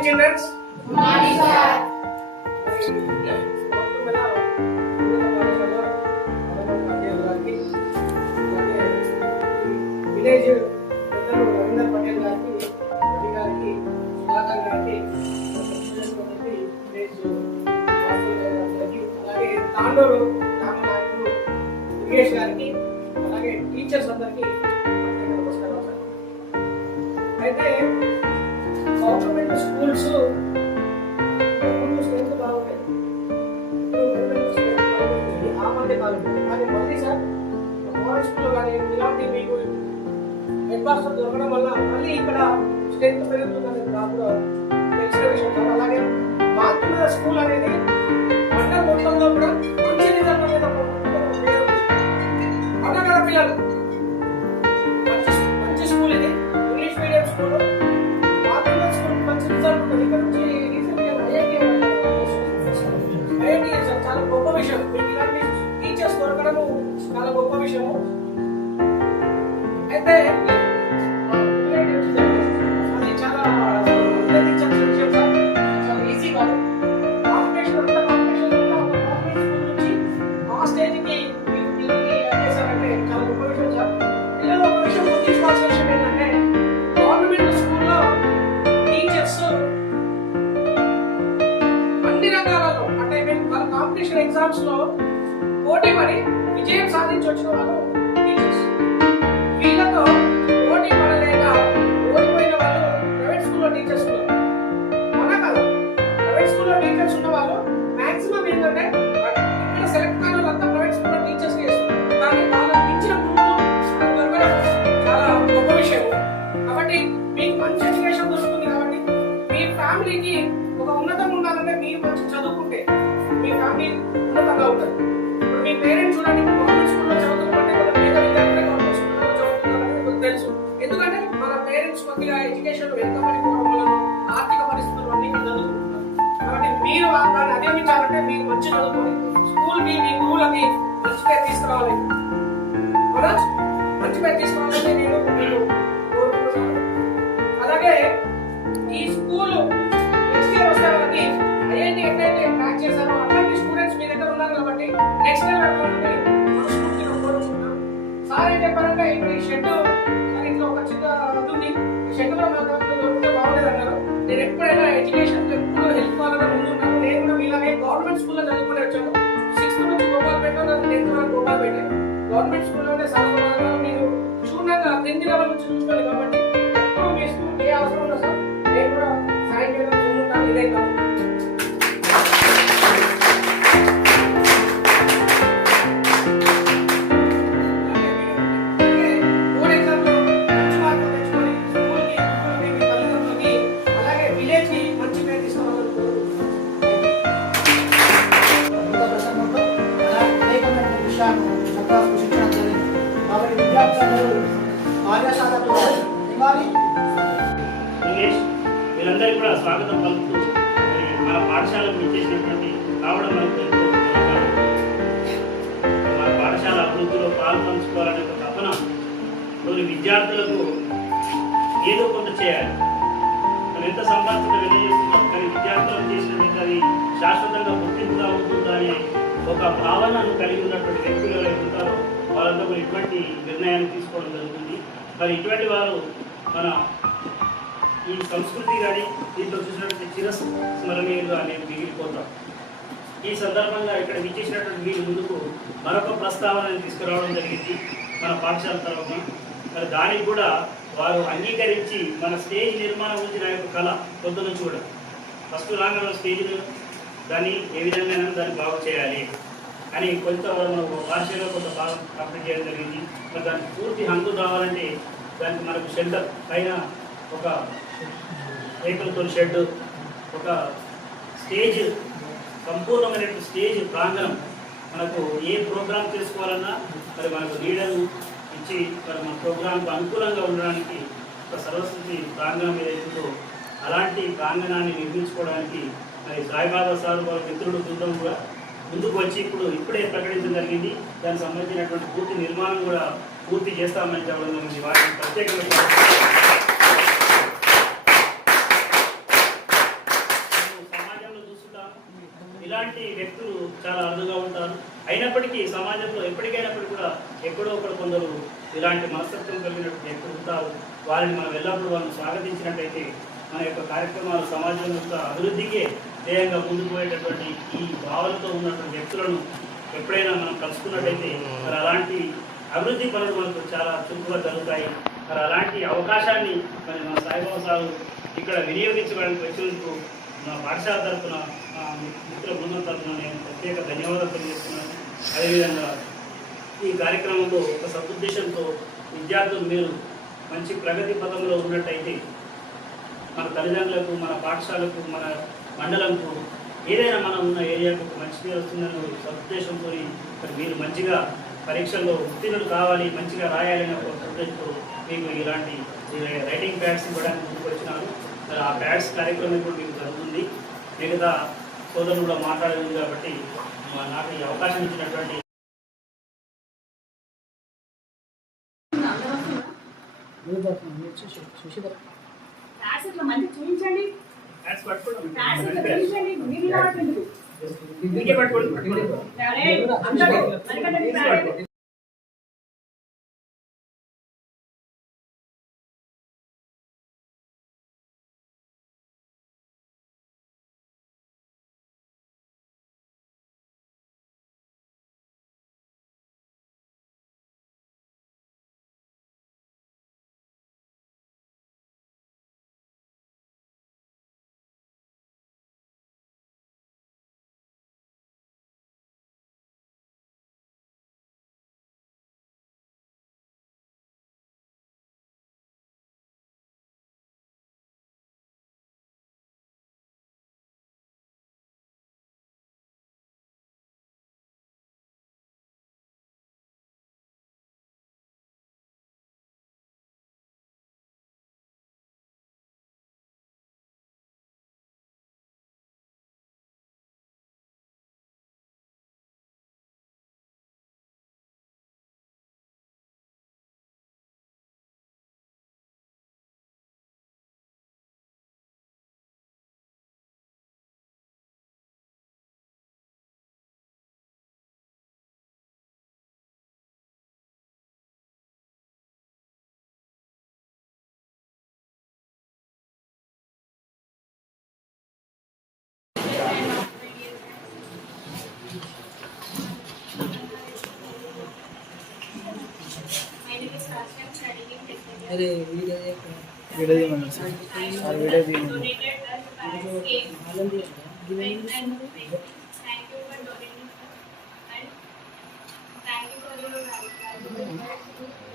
morning, children. Good morning, sir. Village పెద్దలు రవీంద్ర పటేల్ గారికి, రవి గారికి, సుధాకర్ గారికి, విలేజ్ అలాగే తాండూరు గ్రామ నాయకులు దుర్గేష్ గారికి, అలాగే టీచర్స్ అందరికీ నమస్కారం సార్. అయితే గవర్నమెంట్ స్కూల్స్ స్ట్రెంత్ బాగుండేది, ఆ మధ్య కాలం. కానీ మళ్ళీ సార్ గవర్నమెంట్ స్కూల్లో కానీ ఇలాంటి మీకు హెడ్ మాస్టర్ దొరకడం వల్ల మళ్ళీ ఇక్కడ స్ట్రెంత్ పెరుగుతుందని నాకు తెలిసిన విషయం సార్. అలాగే మాతృ స్కూల్ అనేది మండల మొత్తంలో కూడా మంచి రిజల్ట్ అనేది అన్నగర పిల్లలు మంచి స్కూల్ ఇది, ఇంగ్లీష్ మీడియం స్కూల్. మాతృ స్కూల్ మంచి రిజల్ట్ ఉంటుంది. ఇక్కడ నుంచి ఐఐటి సార్ చాలా గొప్ప విషయం. మీకు ఇలాంటి టీచర్స్ దొరకడము చాలా గొప్ప విషయము. అయితే అది చాలా ఉపయోగించాల్సిన విషయం సార్. చాలా ఈజీ కాదు. కాంపిటీషన్ అంతా కాంపిటీషన్ నుంచి ఆ స్టేజ్కి మీకు పిల్లల్ని చేశారంటే చాలా గొప్ప విషయం సార్. పిల్లలు ఒక విషయం గుర్తించుకోవాల్సిన విషయం ఏంటంటే గవర్నమెంట్ స్కూల్లో టీచర్స్ అన్ని రంగాలలో అంటే వాళ్ళ కాంపిటీషన్ ఎగ్జామ్స్ లో పోటీ పడి విజయం సాధించి వచ్చిన వాళ్ళు టీచర్స్. వీళ్ళతో పోటీ పడలేక ఓడిపోయిన వాళ్ళు ప్రైవేట్ స్కూల్లో టీచర్స్ ఉన్నారు. అవునా కదా? ప్రైవేట్ స్కూల్లో టీచర్స్ ఉన్న వాళ్ళు మాక్సిమం ఏంటంటే ఇక్కడ సెలెక్ట్ కాని వాళ్ళంతా ప్రైవేట్ స్కూల్లో టీచర్స్ చేస్తున్నారు. కానీ వాళ్ళకి మించిన గురువులు దొరకడం చాలా గొప్ప విషయం. కాబట్టి మీకు మంచి ఎడ్యుకేషన్ దొరుకుతుంది. కాబట్టి మీ ఫ్యామిలీకి ఒక ఉన్నతం ఉండాలంటే మీరు మంచి చదువుకుంటే మీ ఫ్యామిలీ ఉన్నతంగా ఉంటుంది. ఇప్పుడు మీ పేరెంట్స్ చూడండి, గవర్నమెంట్ స్కూల్లో చదువుతున్నారంటే వాళ్ళ పేద విద్యార్థులే గవర్నమెంట్ స్కూల్లో చదువుతున్నారని మీకు తెలుసు. ఎందుకంటే మన పేరెంట్స్ కొద్దిగా ఎడ్యుకేషన్ వెనుకబడిపోవడం వల్ల ఆర్థిక పరిస్థితులు అన్ని చదువుకుంటున్నారు. కాబట్టి మీరు దాన్ని అధిగమించాలంటే మీరు మంచి చదువుకొని స్కూల్కి మీ గురువులకి మంచి పేరు తీసుకురావాలి. మంచి పేరు తీసుకురావాలని నేను కోరుకుంటున్నాను. అలాగే ఈ స్కూల్ నెక్స్ట్ ఇయర్ వస్తే వాళ్ళకి ఐఐటి ఎట్లయితే క్రాక్ చేశారో అట్లాంటి స్టూడెంట్స్ మీ దగ్గర ఉన్నారు. కాబట్టి నెక్స్ట్ ఇయర్ వెళ్ళాలని మనస్ఫూర్తిగా కోరుకుంటున్నాను. సార్ ఏం చెప్పారంటే ఇప్పుడు ఈ షెడ్ సార్ ఇంట్లో ఒక చిన్న ఉంది, ఈ షెడ్ కూడా మాకు దొరికితే బాగుండేది అన్నారు. నేను ఎప్పుడైనా ఎడ్యుకేషన్ ఎప్పుడు హెల్ప్ కావాలని ముందున్నాను. నేను కూడా మీలాగే గవర్నమెంట్ స్కూల్లో చదువుకుని వచ్చాను. 6th నుంచి గోపాల్పేట, 10th వరకు గోపాల్పేట. గవర్నమెంట్ స్కూల్లోనే సాధారణంగా మీరు క్షుణ్ణంగా 10th లెవెల్ నుంచి చూసుకోవాలి. కాబట్టి ఎప్పుడు మీ స్కూల్ ఏ అవసరం ఉన్నా సార్ నేను కూడా సాయం చేయడం ముందుంటాను. ఇదే కాదు వీళ్ళందరికీ కూడా స్వాగతం పలుకుతూ మన పాఠశాలకు ఇచ్చేసినటువంటి రావడం మనకు ఎంతో మన పాఠశాల అభివృద్ధిలో పాలు పంచుకోవాలనే ఒక తపనలోని విద్యార్థులకు ఏదో కొంత చేయాలి. మనం ఎంత సంపాదించడం వెళ్ళజేస్తున్నాం, కానీ విద్యార్థులకు చేసినటువంటి అది శాశ్వతంగా గుర్తింపుగా ఉంటుందా అనే ఒక భావనను కలిగి ఉన్నటువంటి వ్యక్తులు ఎవరైతే ఉంటారో వాళ్ళందరూ ఇటువంటి నిర్ణయాన్ని తీసుకోవడం జరుగుతుంది. మరి ఇటువంటి వారు మన ఈ సంస్కృతి కానీ దీంట్లో చూసినటువంటి చిరస్మరణీయులు అనేది మిగిలిపోతాం. ఈ సందర్భంగా ఇక్కడ విచ్చేసినటువంటి వీరి ముందుకు మరొక ప్రస్తావనని తీసుకురావడం జరిగింది మన పాఠశాల తరఫున. మరి దానికి కూడా వారు అంగీకరించి మన స్టేజ్ నిర్మాణం గురించి నా యొక్క కళ కొత్త నుంచి కూడా ఫస్ట్ రాగానే స్టేజ్ను దాన్ని ఏ విధంగా దాన్ని బాగు చేయాలి అని కొంత మనం భాషలో కొంత బాగా కంప్లీట్ చేయడం జరిగింది. మరి దానికి పూర్తి హంగు రావాలంటే దానికి మనకు షెల్టర్ పైన ఒక రేకులతో షెడ్, ఒక స్టేజ్, సంపూర్ణమైనటువంటి స్టేజ్ ప్రాంగణం. మనకు ఏ ప్రోగ్రాం చేసుకోవాలన్నా మరి మనకు లీడర్ను ఇచ్చి మరి మన ప్రోగ్రాంకు అనుకూలంగా ఉండడానికి ఒక సరస్వతి ప్రాంగణం ఏదైతుందో అలాంటి ప్రాంగణాన్ని నిర్మించుకోవడానికి మరి సాయిబాబా సార్ వాళ్ళ మిత్రుడు బృందం కూడా ముందుకు వచ్చి ఇప్పుడే ప్రకటించడం జరిగింది. దానికి సంబంధించినటువంటి పూర్తి నిర్మాణం కూడా పూర్తి చేస్తామని చెప్పడం జరిగింది. వాటిని ప్రత్యేకంగా ఇలాంటి వ్యక్తులు చాలా అరుదుగా ఉంటారు. అయినప్పటికీ సమాజంలో ఎప్పటికైనప్పటికీ కూడా ఎక్కడో ఒకడు కొందరు ఇలాంటి మనస్తత్వం కలిగినటువంటి వ్యక్తులు ఉంటారు. వారిని మనం ఎల్లప్పుడూ వాళ్ళని స్వాగతించినట్టయితే మన యొక్క కార్యక్రమాలు సమాజం యొక్క అభివృద్ధికే ధ్యేయంగా ముందుకు పోయేటటువంటి ఈ భావనతో ఉన్నటువంటి వ్యక్తులను ఎప్పుడైనా మనం కలుసుకున్నట్టయితే మరి అలాంటి అభివృద్ధి పనులు మనకు చాలా చురుకుగా జరుగుతాయి. మరి అలాంటి అవకాశాన్ని మరి మన సాయిబాబా సార్ ఇక్కడ వినియోగించడానికి వచ్చినందుకు మా పాఠశాల తరఫున మా మిత్రుల బృందం తరఫున నేను ప్రత్యేక ధన్యవాదాలు తెలియజేస్తున్నాను. అదేవిధంగా ఈ కార్యక్రమంలో ఒక సదుద్దేశంతో విద్యార్థులు మీరు మంచి ప్రగతి పథంలో ఉన్నట్టయితే మన తల్లిదండ్రులకు, మన పాఠశాలకు, మన మండలంకు, ఏదైనా మనం ఉన్న ఏరియాకు మంచి పేరు వస్తుందన్న సదుద్దేశంతో మరి మీరు మంచిగా పరీక్షల్లో ఉత్తీర్ణులు కావాలి, మంచిగా రాయాలని ఒక సదుద్దేశంతో మీకు ఇలాంటి రైటింగ్ ప్యాడ్స్ ఇవ్వడానికి ముందుకు వచ్చినారు. మరి ఆ ప్యాడ్స్ కార్యక్రమం ఇప్పుడు మీకు జరుగుతుంది. మిగతా సోదరులు కూడా మాట్లాడేది కాబట్టి నాకు ఈ అవకాశం ఇచ్చినటువంటి చూపించండి. अरे video video Thank you for your